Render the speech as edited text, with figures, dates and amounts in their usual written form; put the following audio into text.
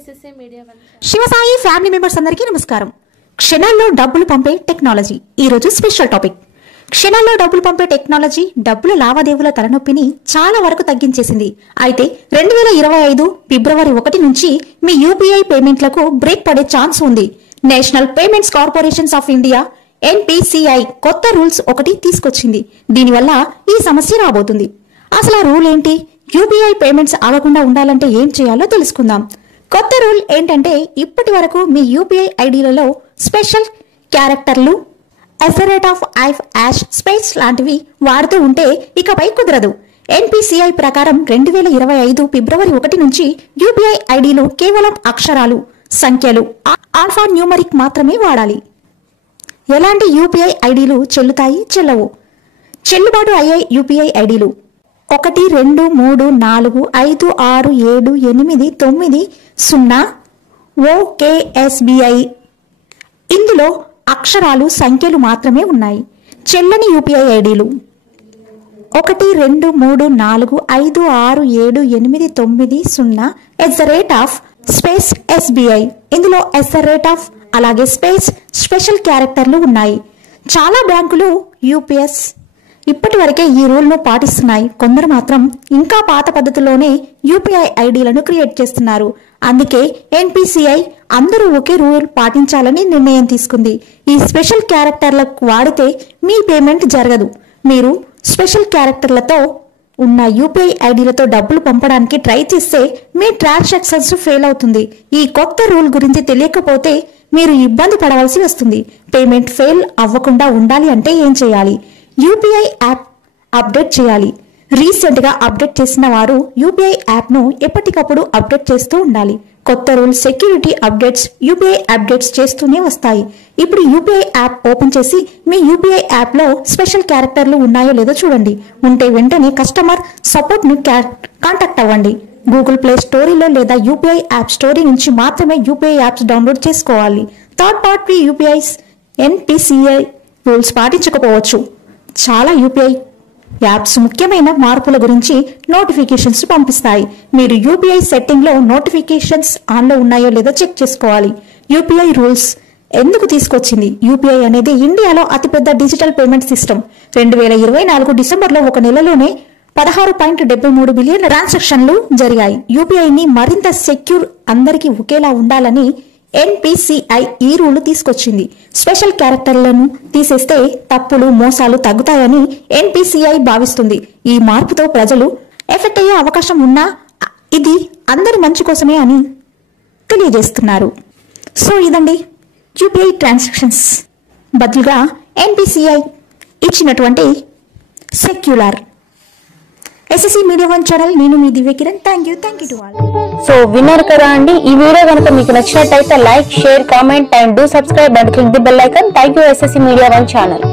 SSC media one Shivasai family members అందరికీ నమస్కారం. క్షణాల్లో డబ్బులు పంపే టెక్నాలజీ ఈ రోజు స్పెషల్ టాపిక్. క్షణాల్లో డబ్బులు పంపే టెక్నాలజీ డబ్బుల లావాదేవీల తలనొప్పిని చాలా వరకు తగ్గించేసింది. అయితే 2025 ఫిబ్రవరి 1 నుంచి మీ యూపీఐ పేమెంట్లకు బ్రేక్ పడే ఛాన్స్ ఉంది. National payments corporations of India NPCI కొత్త రూల్స్ ఒకటి తీసుకొచ్చింది. దీనివల్ల ఈ సమస్య రాబోతుంది. అసలు ఆ రూల్ ఏంటి? యూపీఐ పేమెంట్స్ ఆగకుండా ఉండాలంటే ఏం చేయాలో తెలుసుకుందాం. కొత్త రూల్ ఏంటంటే ఇప్పటి వరకు మీ యూపీఐ ఐడీలలో స్పెషల్ క్యారెక్టర్లు @ స్పేస్ లాంటివి వాడుతూ ఉంటే ఇకపై కుదరదు. NPCI ప్రకారం 2025 ఫిబ్రవరి 1 నుంచి యూపీఐ ఐడీలు కేవలం అక్షరాలు, సంఖ్యలు, ఆల్ఫా న్యూమరిక్ మాత్రమే వాడాలి. ఎలాంటి యూపీఐ ఐడీలు చెల్లవు? చెల్లుబాటు అయ్యే యూపీఐ ఐడీలు 1 2 3 4 5 6 7 8 9 0 OKSBI. ఇందులో అక్షరాలు, సంఖ్యలు మాత్రమే ఉన్నాయి. చెల్లని యూపీఐ ఐడీలు 1 2 3 4 5 6 7 8 9 0 @SBI. ఇందులో @ అలాగే స్పెషల్ క్యారెక్టర్లు ఉన్నాయి. చాలా బ్యాంకులు యూపీఎస్ ఇప్పటి వరకే ఈ రూల్ను పాటిస్తున్నాయి. కొందరు మాత్రం ఇంకా పాత పద్ధతిలోనే యూపీఐ ఐడీలను క్రియేట్ చేస్తున్నారు. అందుకే NPCI అందరూ ఒకే రూల్ పాటించాలని నిర్ణయం తీసుకుంది. ఈ స్పెషల్ క్యారెక్టర్లకు వాడితే మీ పేమెంట్ జరగదు. మీరు స్పెషల్ క్యారెక్టర్లతో ఉన్న యూపీఐ ఐడీలతో డబ్బులు పంపడానికి ట్రై చేస్తే మీ ట్రాన్సాక్షన్స్ ఫెయిల్ అవుతుంది. ఈ కొత్త రూల్ గురించి తెలియకపోతే మీరు ఇబ్బంది పడవలసి వస్తుంది. పేమెంట్ ఫెయిల్ అవ్వకుండా ఉండాలి అంటే ఏం చేయాలి? యూపీఐ యాప్ అప్డేట్ చేయాలి. రీసెంట్ గా అప్డేట్ చేసిన వారు యూపీఐ యాప్ ను ఎప్పటికప్పుడు అప్డేట్ చేస్తూ ఉండాలి. కొత్త rule, security updates, UPI updates చేస్తూనే వస్తాయి. ఇప్పుడు యూపీఐ యాప్ ఓపెన్ చేసి మీ యూపీఐ యాప్ లో స్పెషల్ క్యారెక్టర్లు ఉన్నాయో లేదో చూడండి. ఉంటే వెంటనే కస్టమర్ సపోర్ట్ ని కాంటాక్ట్ అవ్వండి. గూగుల్ ప్లే స్టోరీలో లేదా యూపీఐ యాప్ స్టోరీ నుంచి మాత్రమే యూపీఐ యాప్స్ డౌన్లోడ్ చేసుకోవాలి. Third party UPIs NPCI rules పాటించకపోవచ్చు. చాలా యూపీఐ యాప్స్ ముఖ్యమైన మార్పుల గురించి నోటిఫికేషన్స్ పంపిస్తాయి. మీరు యూపీఐ సెట్టింగ్ లో నోటిఫికేషన్స్ ఆన్లో ఉన్నాయో లేదో చెక్ చేసుకోవాలి. యూపీఐ రూల్స్ ఎందుకు తీసుకొచ్చింది? యూపీఐ అనేది ఇండియాలో అతిపెద్ద డిజిటల్ పేమెంట్ సిస్టమ్. 2024 డిసెంబర్లో ఒక నెలలోనే 16.73 బిలియన్ ట్రాన్సాక్షన్లు జరిగాయి. యూపీఐని మరింత సెక్యూర్, అందరికీ ఒకేలా ఉండాలని NPCI ఈ రూల్ తీసుకొచ్చింది. స్పెషల్ క్యారెక్టర్లను తీసేస్తే తప్పులు, మోసాలు తగ్గుతాయని NPCI భావిస్తుంది. ఈ మార్పుతో ప్రజలు ఎఫెక్ట్ అయ్యే అవకాశం ఉన్నా ఇది అందరి మంచి కోసమే అని తెలియజేస్తున్నారు. సో ఇదండి యూపీఐ ట్రాన్సాక్షన్స్ బదులుగా NPCI ఇచ్చినటువంటి circular. SSC media one channel, నేను మీ Divya Kiran. Thank you to all. So విన్నారు కదా అండి. ఈ వీడియో కనుక మీకు నచ్చినట్టయితే like, share, comment and do subscribe and click the bell icon. Thank you SSC media one channel.